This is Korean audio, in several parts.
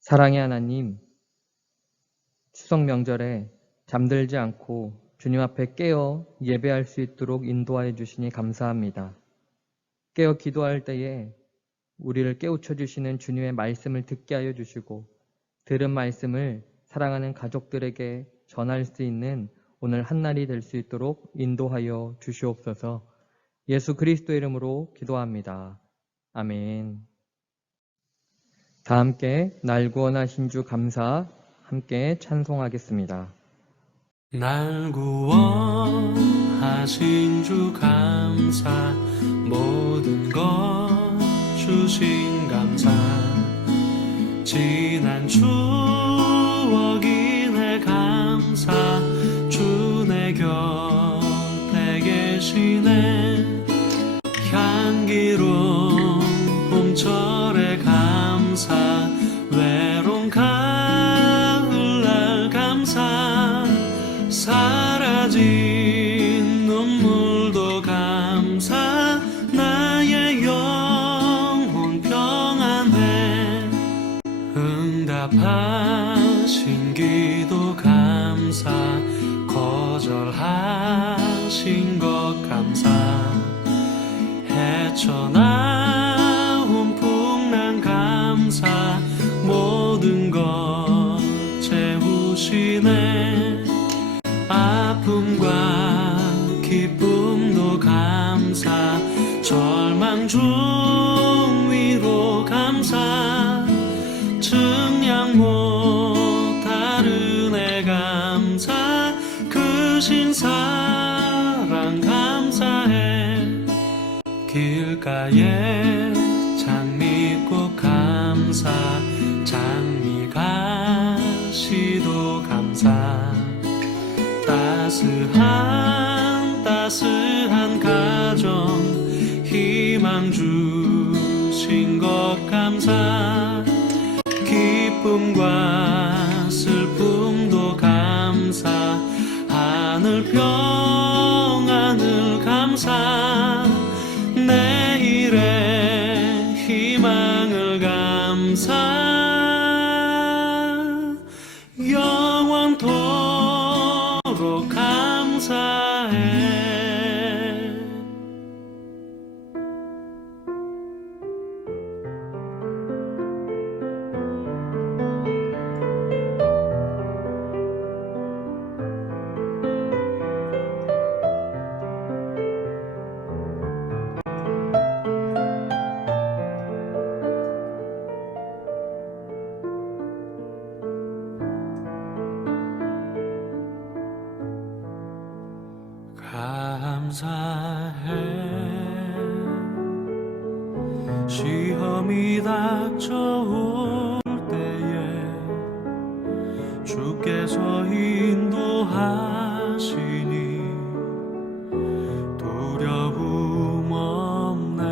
사랑의 하나님, 추석 명절에 잠들지 않고 주님 앞에 깨어 예배할 수 있도록 인도하여 주시니 감사합니다. 깨어 기도할 때에 우리를 깨우쳐 주시는 주님의 말씀을 듣게 하여 주시고 들은 말씀을 사랑하는 가족들에게 전할 수 있는 오늘 한날이 될 수 있도록 인도하여 주시옵소서. 예수 그리스도의 이름으로 기도합니다. 아멘. 다 함께 날 구원하신 주 감사 함께 찬송하겠습니다. 날 구원하신 주 감사 모든 것 주신 감사 지난 추억이네 감사 주 내 곁에 계시네 향기로운 봄철에 감사 외로운 가을날 감사 사라진 눈물도 감사 나의 영혼 평안해 응답하신 기도 감사 거절하신 것 감사 헤쳐나온 풍랑 감사 모든 것 채우시네 아픔과 기쁨도 감사 절망 중 위로 감사 증량 못할 은혜 감사 크신 사랑 감사해 길가에 장미꽃 감사 장미가시도 감사 따스한 가정 희망 주신 것 감사 기쁨과 슬픔도 감사 하늘 평안을 감사 내일의 희망을 감사 영원토록 감사해 시험이 닥쳐올 때에 주께서 인도하시니 두려움 없네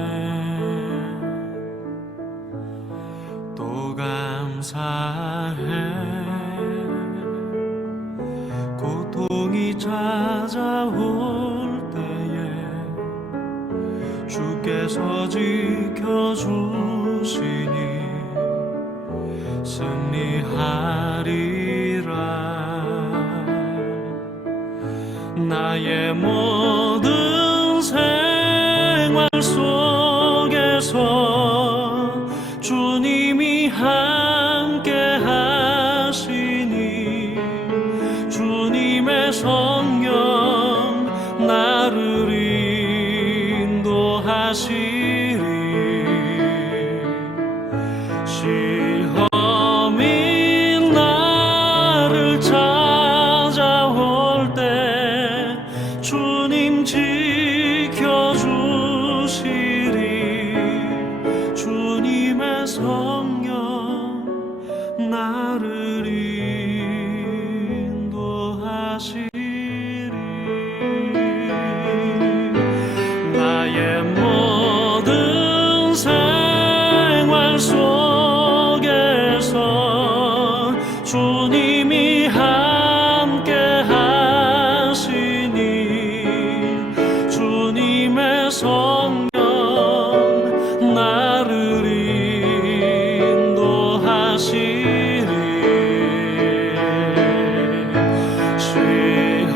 또 감사해 고통이 찾아올 주께서 지켜주시니 승리하리라 나의 모든 생활 속에서 주님이 함께 하시니 주님의 성령 나를 인도하시리 시험이 나를 찾아올 때 주님 지켜주시리 주님의 성령 나를 인도하시리 나의 모든 생활 속에서 주님이 함께 하시니 주님의 성령 나를 인도하시리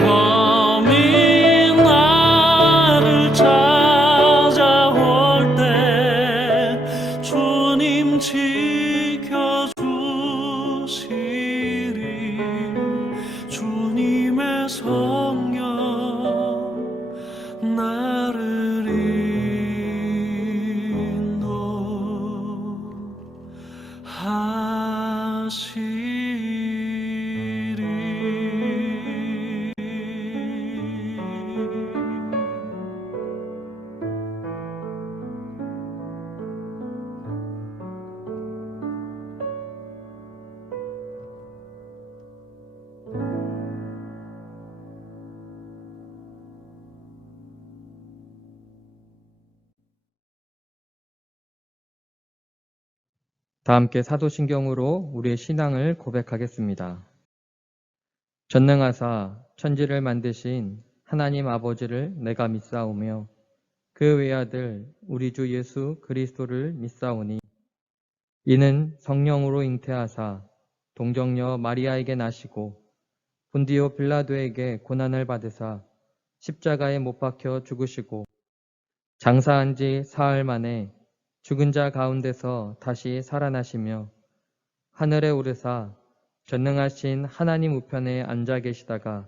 시험이 나를 찾아올 때 주님 지켜주시리 주님의 성령 나를 인도하시리 다 함께 사도신경으로 우리의 신앙을 고백하겠습니다. 전능하사 천지를 만드신 하나님 아버지를 내가 믿사오며 그 외아들 우리 주 예수 그리스도를 믿사오니 이는 성령으로 잉태하사 동정녀 마리아에게 나시고 본디오 빌라도에게 고난을 받으사 십자가에 못 박혀 죽으시고 장사한 지 사흘 만에 죽은 자 가운데서 다시 살아나시며 하늘에 오르사 전능하신 하나님 우편에 앉아 계시다가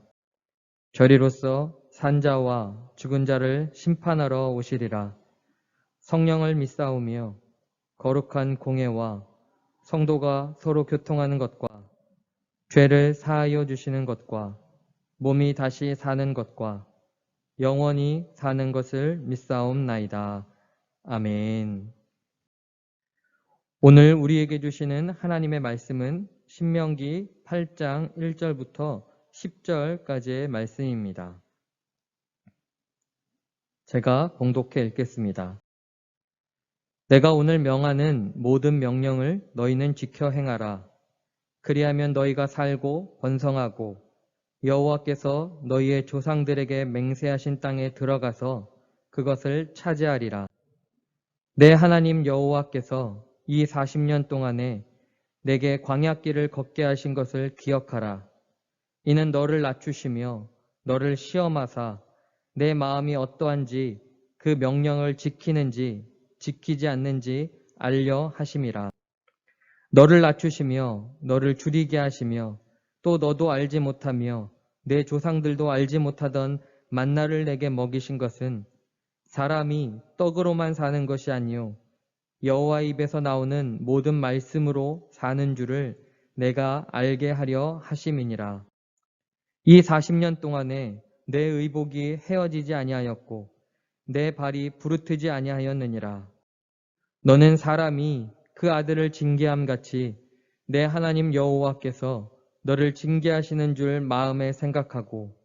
저리로서 산자와 죽은 자를 심판하러 오시리라. 성령을 믿사오며 거룩한 공회와 성도가 서로 교통하는 것과 죄를 사하여 주시는 것과 몸이 다시 사는 것과 영원히 사는 것을 믿사옵나이다. 아멘. 오늘 우리에게 주시는 하나님의 말씀은 신명기 8장 1절부터 10절까지의 말씀입니다. 제가 봉독해 읽겠습니다. 내가 오늘 명하는 모든 명령을 너희는 지켜 행하라. 그리하면 너희가 살고 번성하고 여호와께서 너희의 조상들에게 맹세하신 땅에 들어가서 그것을 차지하리라. 내 하나님 여호와께서 이 40년 동안에 내게 광야길을 걷게 하신 것을 기억하라. 이는 너를 낮추시며 너를 시험하사 내 마음이 어떠한지 그 명령을 지키는지 지키지 않는지 알려 하심이라. 너를 낮추시며 너를 줄이게 하시며 또 너도 알지 못하며 내 조상들도 알지 못하던 만나를 내게 먹이신 것은 사람이 떡으로만 사는 것이 아니요 여호와 입에서 나오는 모든 말씀으로 사는 줄을 내가 알게 하려 하심이니라. 이 40년 동안에 내 의복이 헤어지지 아니하였고 내 발이 부르트지 아니하였느니라. 너는 사람이 그 아들을 징계함 같이 내 하나님 여호와께서 너를 징계하시는 줄 마음에 생각하고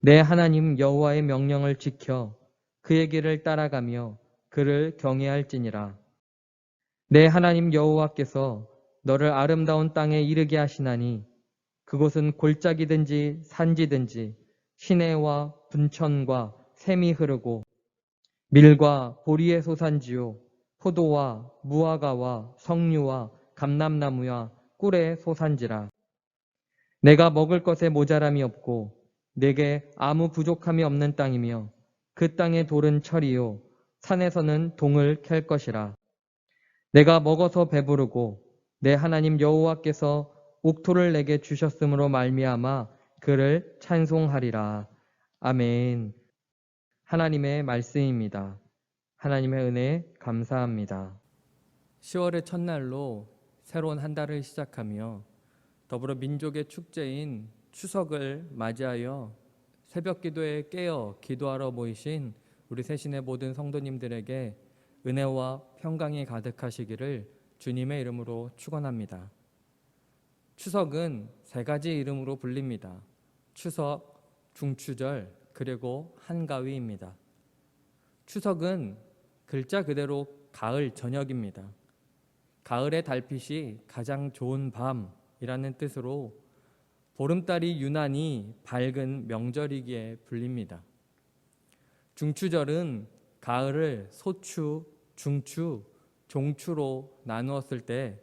내 하나님 여호와의 명령을 지켜 그의 길을 따라가며 그를 경외할지니라. 내 하나님 여호와께서 너를 아름다운 땅에 이르게 하시나니 그곳은 골짜기든지 산지든지 시내와 분천과 샘이 흐르고 밀과 보리의 소산지요 포도와 무화과와 석류와 감람나무와 꿀의 소산지라. 내가 먹을 것에 모자람이 없고 내게 아무 부족함이 없는 땅이며 그 땅의 돌은 철이요 산에서는 동을 캘 것이라. 내가 먹어서 배부르고 내 하나님 여호와께서 옥토를 내게 주셨으므로 말미암아 그를 찬송하리라. 아멘. 하나님의 말씀입니다. 하나님의 은혜 감사합니다. 10월의 첫날로 새로운 한 달을 시작하며 더불어 민족의 축제인 추석을 맞이하여 새벽 기도에 깨어 기도하러 모이신 우리 새신의 모든 성도님들에게 은혜와 평강이 가득하시기를 주님의 이름으로 축원합니다. 추석은 세 가지 이름으로 불립니다. 추석, 중추절, 그리고 한가위입니다. 추석은 글자 그대로 가을 저녁입니다. 가을의 달빛이 가장 좋은 밤이라는 뜻으로 보름달이 유난히 밝은 명절이기에 불립니다. 중추절은 가을을 소추, 중추, 종추로 나누었을 때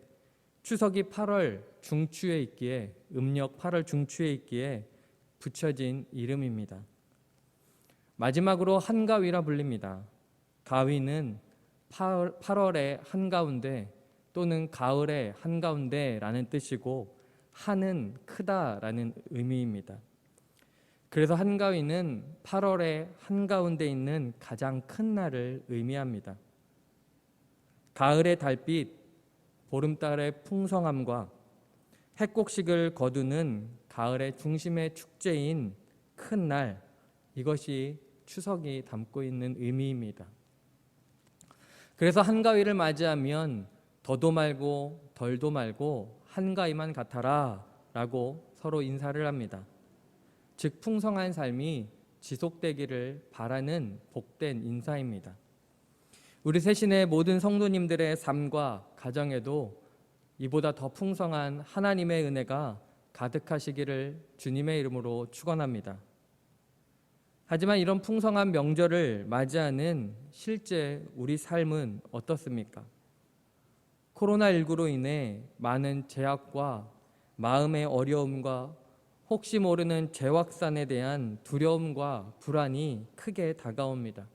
추석이 8월 중추에 있기에 음력 8월 중추에 있기에 붙여진 이름입니다. 마지막으로 한가위라 불립니다. 가위는 8월의 한가운데 또는 가을의 한가운데라는 뜻이고 한은 크다라는 의미입니다. 그래서 한가위는 8월의 한가운데 있는 가장 큰 날을 의미합니다. 가을의 달빛, 보름달의 풍성함과 핵곡식을 거두는 가을의 중심의 축제인 큰 날, 이것이 추석이 담고 있는 의미입니다. 그래서 한가위를 맞이하면 더도 말고 덜도 말고 한가위만 같아라 라고 서로 인사를 합니다. 즉 풍성한 삶이 지속되기를 바라는 복된 인사입니다. 우리 새신의 모든 성도님들의 삶과 가정에도 이보다 더 풍성한 하나님의 은혜가 가득하시기를 주님의 이름으로 축원합니다. 하지만 이런 풍성한 명절을 맞이하는 실제 우리 삶은 어떻습니까? 코로나19로 인해 많은 제약과 마음의 어려움과 혹시 모르는 재확산에 대한 두려움과 불안이 크게 다가옵니다.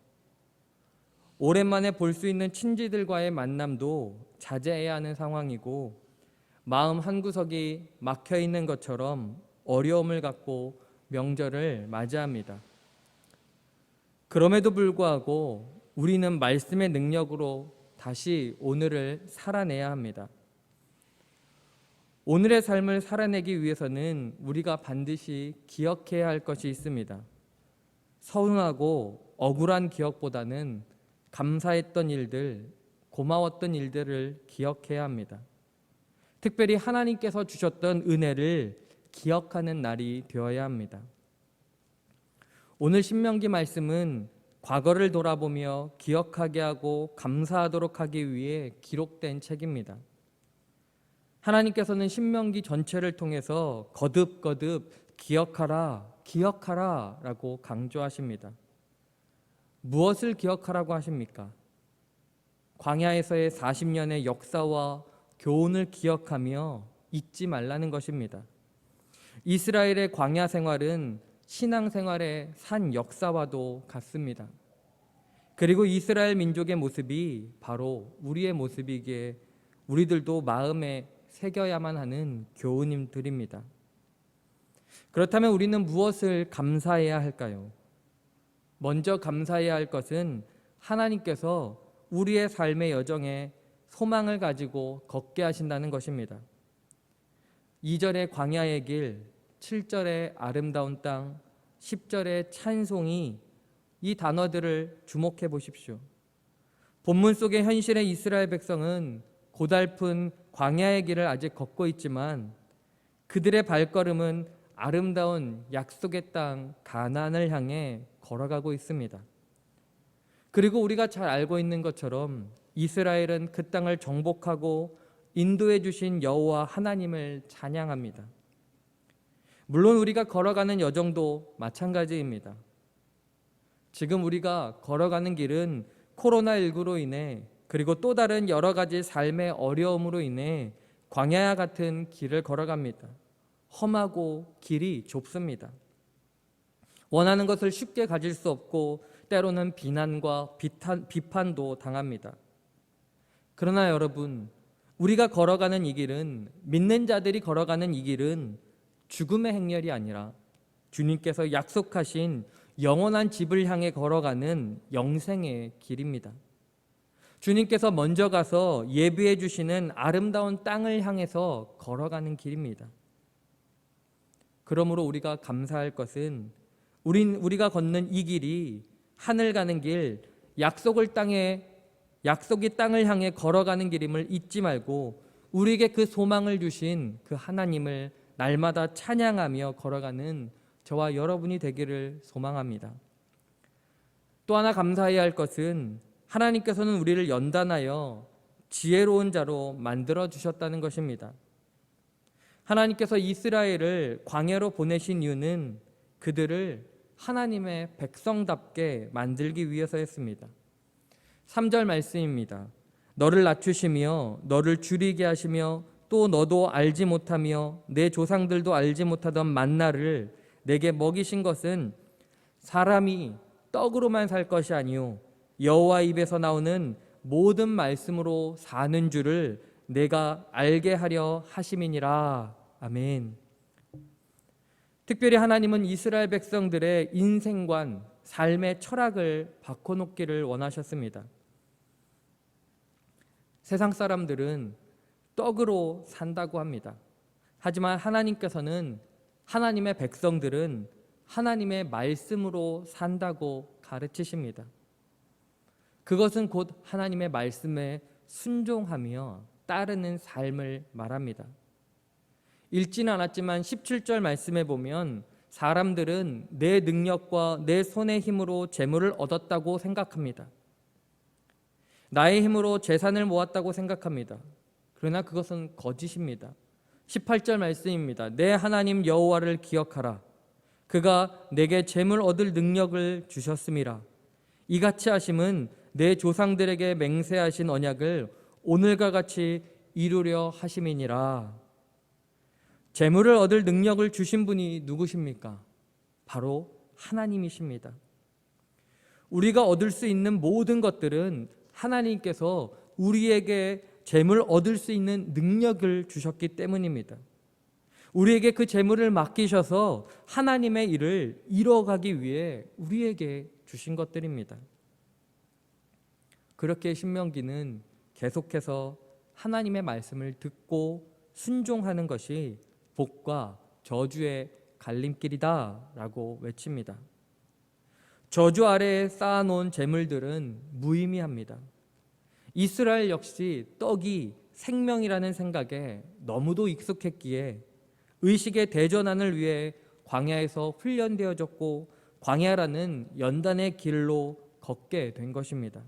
오랜만에 볼 수 있는 친지들과의 만남도 자제해야 하는 상황이고 마음 한구석이 막혀 있는 것처럼 어려움을 갖고 명절을 맞이합니다. 그럼에도 불구하고 우리는 말씀의 능력으로 다시 오늘을 살아내야 합니다. 오늘의 삶을 살아내기 위해서는 우리가 반드시 기억해야 할 것이 있습니다. 서운하고 억울한 기억보다는 감사했던 일들, 고마웠던 일들을 기억해야 합니다. 특별히 하나님께서 주셨던 은혜를 기억하는 날이 되어야 합니다. 오늘 신명기 말씀은 과거를 돌아보며 기억하게 하고 감사하도록 하기 위해 기록된 책입니다. 하나님께서는 신명기 전체를 통해서 거듭거듭 기억하라, 기억하라 라고 강조하십니다. 무엇을 기억하라고 하십니까? 광야에서의 40년의 역사와 교훈을 기억하며 잊지 말라는 것입니다. 이스라엘의 광야 생활은 신앙생활의 산 역사와도 같습니다. 그리고 이스라엘 민족의 모습이 바로 우리의 모습이기에 우리들도 마음에 새겨야만 하는 교훈들입니다. 그렇다면 우리는 무엇을 감사해야 할까요? 먼저 감사해야 할 것은 하나님께서 우리의 삶의 여정에 소망을 가지고 걷게 하신다는 것입니다. 2절의 광야의 길, 7절의 아름다운 땅, 10절의 찬송이 이 단어들을 주목해 보십시오. 본문 속의 현실의 이스라엘 백성은 고달픈 광야의 길을 아직 걷고 있지만 그들의 발걸음은 아름다운 약속의 땅 가나안을 향해 걸어가고 있습니다. 그리고 우리가 잘 알고 있는 것처럼 이스라엘은 그 땅을 정복하고 인도해 주신 여호와 하나님을 찬양합니다. 물론 우리가 걸어가는 여정도 마찬가지입니다. 지금 우리가 걸어가는 길은 코로나19로 인해 그리고 또 다른 여러 가지 삶의 어려움으로 인해 광야와 같은 길을 걸어갑니다. 험하고 길이 좁습니다. 원하는 것을 쉽게 가질 수 없고 때로는 비난과 비판도 당합니다. 그러나 여러분, 우리가 걸어가는 이 길은, 믿는 자들이 걸어가는 이 길은 죽음의 행렬이 아니라 주님께서 약속하신 영원한 집을 향해 걸어가는 영생의 길입니다. 주님께서 먼저 가서 예비해 주시는 아름다운 땅을 향해서 걸어가는 길입니다. 그러므로 우리가 감사할 것은 우리가 걷는 이 길이 하늘 가는 길, 약속의 땅을 향해 걸어가는 길임을 잊지 말고 우리에게 그 소망을 주신 그 하나님을 날마다 찬양하며 걸어가는 저와 여러분이 되기를 소망합니다. 또 하나 감사해야 할 것은 하나님께서는 우리를 연단하여 지혜로운 자로 만들어 주셨다는 것입니다. 하나님께서 이스라엘을 광야로 보내신 이유는 그들을 하나님의 백성답게 만들기 위해서였습니다. 3절 말씀입니다. 너를 낮추시며 너를 줄이게 하시며 또 너도 알지 못하며 내 조상들도 알지 못하던 만나를 내게 먹이신 것은 사람이 떡으로만 살 것이 아니요 여호와 입에서 나오는 모든 말씀으로 사는 줄을 내가 알게 하려 하심이니라. 아멘. 특별히 하나님은 이스라엘 백성들의 인생관, 삶의 철학을 바꿔놓기를 원하셨습니다. 세상 사람들은 떡으로 산다고 합니다. 하지만 하나님께서는 하나님의 백성들은 하나님의 말씀으로 산다고 가르치십니다. 그것은 곧 하나님의 말씀에 순종하며 따르는 삶을 말합니다. 읽지는 않았지만 17절 말씀에 보면 사람들은 내 능력과 내 손의 힘으로 재물을 얻었다고 생각합니다. 나의 힘으로 재산을 모았다고 생각합니다. 그러나 그것은 거짓입니다. 18절 말씀입니다. 내 하나님 여호와를 기억하라. 그가 내게 재물 얻을 능력을 주셨음이라. 이같이 하심은 내 조상들에게 맹세하신 언약을 오늘과 같이 이루려 하심이니라. 재물을 얻을 능력을 주신 분이 누구십니까? 바로 하나님이십니다. 우리가 얻을 수 있는 모든 것들은 하나님께서 우리에게 재물 얻을 수 있는 능력을 주셨기 때문입니다. 우리에게 그 재물을 맡기셔서 하나님의 일을 이뤄가기 위해 우리에게 주신 것들입니다. 그렇게 신명기는 계속해서 하나님의 말씀을 듣고 순종하는 것이 복과 저주의 갈림길이다 라고 외칩니다. 저주 아래에 쌓아놓은 재물들은 무의미합니다. 이스라엘 역시 떡이 생명이라는 생각에 너무도 익숙했기에 의식의 대전환을 위해 광야에서 훈련되어졌고 광야라는 연단의 길로 걷게 된 것입니다.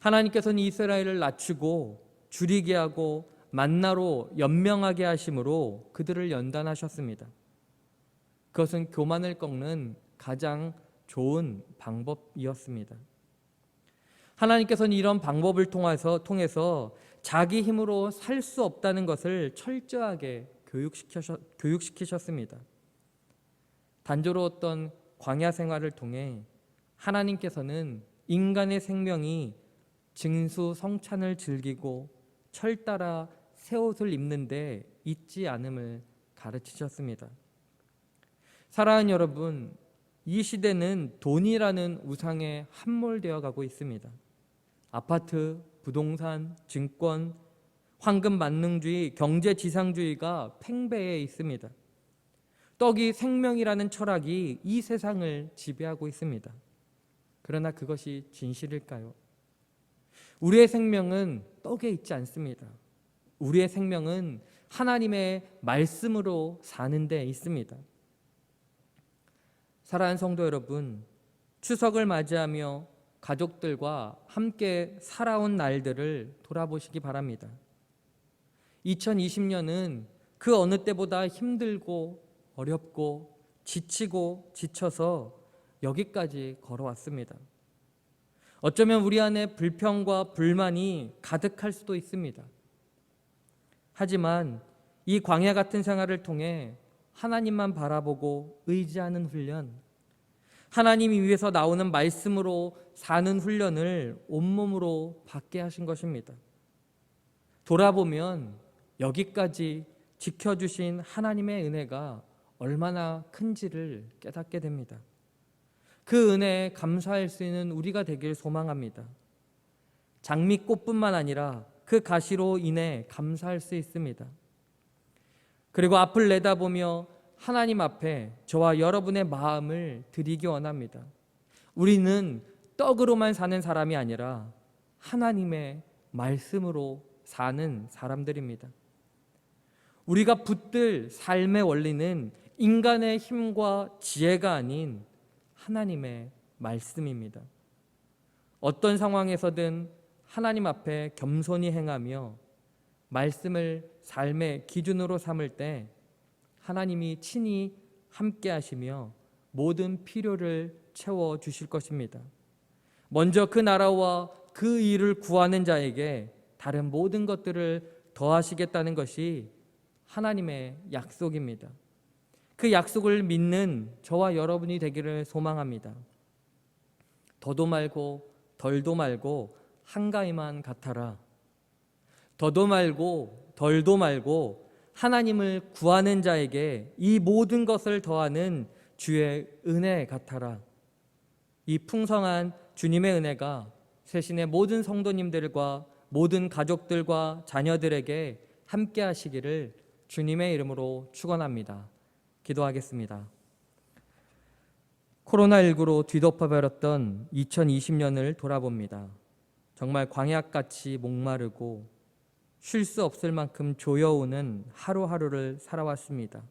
하나님께서는 이스라엘을 낮추고 줄이게 하고 만나로 연명하게 하심으로 그들을 연단하셨습니다. 그것은 교만을 꺾는 가장 좋은 방법이었습니다. 하나님께서는 이런 방법을 통해서 자기 힘으로 살 수 없다는 것을 철저하게 교육시키셨습니다. 단조로웠던 광야 생활을 통해 하나님께서는 인간의 생명이 진수성찬을 즐기고 철 따라 새 옷을 입는데 잊지 않음을 가르치셨습니다. 사랑하는 여러분, 이 시대는 돈이라는 우상에 함몰되어 가고 있습니다. 아파트, 부동산, 증권, 황금 만능주의, 경제지상주의가 팽배해 있습니다. 떡이 생명이라는 철학이 이 세상을 지배하고 있습니다. 그러나 그것이 진실일까요? 우리의 생명은 떡에 있지 않습니다. 우리의 생명은 하나님의 말씀으로 사는 데 있습니다. 사랑하는 성도 여러분, 추석을 맞이하며 가족들과 함께 살아온 날들을 돌아보시기 바랍니다. 2020년은 그 어느 때보다 힘들고 어렵고 지치고 지쳐서 여기까지 걸어왔습니다. 어쩌면 우리 안에 불평과 불만이 가득할 수도 있습니다. 하지만 이 광야 같은 생활을 통해 하나님만 바라보고 의지하는 훈련, 하나님 위에서 나오는 말씀으로 사는 훈련을 온몸으로 받게 하신 것입니다. 돌아보면 여기까지 지켜주신 하나님의 은혜가 얼마나 큰지를 깨닫게 됩니다. 그 은혜에 감사할 수 있는 우리가 되길 소망합니다. 장미꽃뿐만 아니라 그 가시로 인해 감사할 수 있습니다. 그리고 앞을 내다보며 하나님 앞에 저와 여러분의 마음을 드리기 원합니다. 우리는 떡으로만 사는 사람이 아니라 하나님의 말씀으로 사는 사람들입니다. 우리가 붙들 삶의 원리는 인간의 힘과 지혜가 아닌 하나님의 말씀입니다. 어떤 상황에서든 하나님 앞에 겸손히 행하며 말씀을 삶의 기준으로 삼을 때 하나님이 친히 함께 하시며 모든 필요를 채워주실 것입니다. 먼저 그 나라와 그 일을 구하는 자에게 다른 모든 것들을 더하시겠다는 것이 하나님의 약속입니다. 그 약속을 믿는 저와 여러분이 되기를 소망합니다. 더도 말고 덜도 말고 한가위만 같아라. 더도 말고 덜도 말고 하나님을 구하는 자에게 이 모든 것을 더하는 주의 은혜 같아라. 이 풍성한 주님의 은혜가 새신의 모든 성도님들과 모든 가족들과 자녀들에게 함께 하시기를 주님의 이름으로 축원합니다. 기도하겠습니다. 코로나19로 뒤덮어버렸던 2020년을 돌아봅니다. 정말 광약같이 목마르고 쉴 수 없을 만큼 조여오는 하루하루를 살아왔습니다.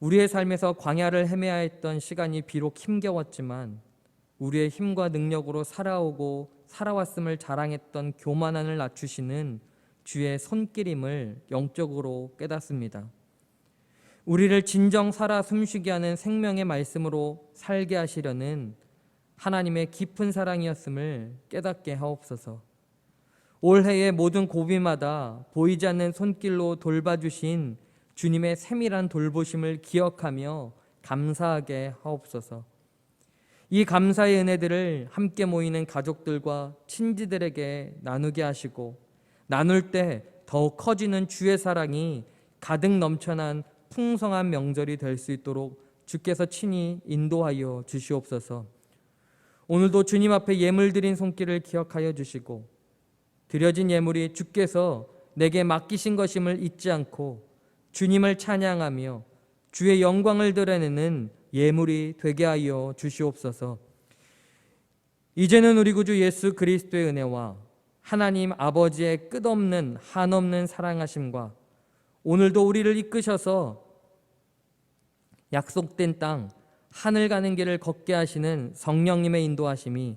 우리의 삶에서 광야를 헤매야 했던 시간이 비록 힘겨웠지만 우리의 힘과 능력으로 살아오고 살아왔음을 자랑했던 교만함을 낮추시는 주의 손길임을 영적으로 깨닫습니다. 우리를 진정 살아 숨쉬게 하는 생명의 말씀으로 살게 하시려는 하나님의 깊은 사랑이었음을 깨닫게 하옵소서. 올해의 모든 고비마다 보이지 않는 손길로 돌봐주신 주님의 세밀한 돌보심을 기억하며 감사하게 하옵소서. 이 감사의 은혜들을 함께 모이는 가족들과 친지들에게 나누게 하시고 나눌 때 더욱 커지는 주의 사랑이 가득 넘쳐난 풍성한 명절이 될 수 있도록 주께서 친히 인도하여 주시옵소서. 오늘도 주님 앞에 예물 드린 손길을 기억하여 주시고 드려진 예물이 주께서 내게 맡기신 것임을 잊지 않고 주님을 찬양하며 주의 영광을 드러내는 예물이 되게 하여 주시옵소서. 이제는 우리 구주 예수 그리스도의 은혜와 하나님 아버지의 끝없는 한없는 사랑하심과 오늘도 우리를 이끄셔서 약속된 땅 하늘 가는 길을 걷게 하시는 성령님의 인도하심이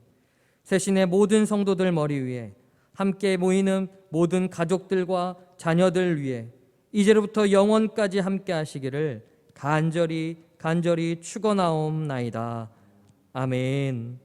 새신의 모든 성도들 머리 위에 함께 모이는 모든 가족들과 자녀들 위해 이제로부터 영원까지 함께 하시기를 간절히 축원하옵나이다. 아멘.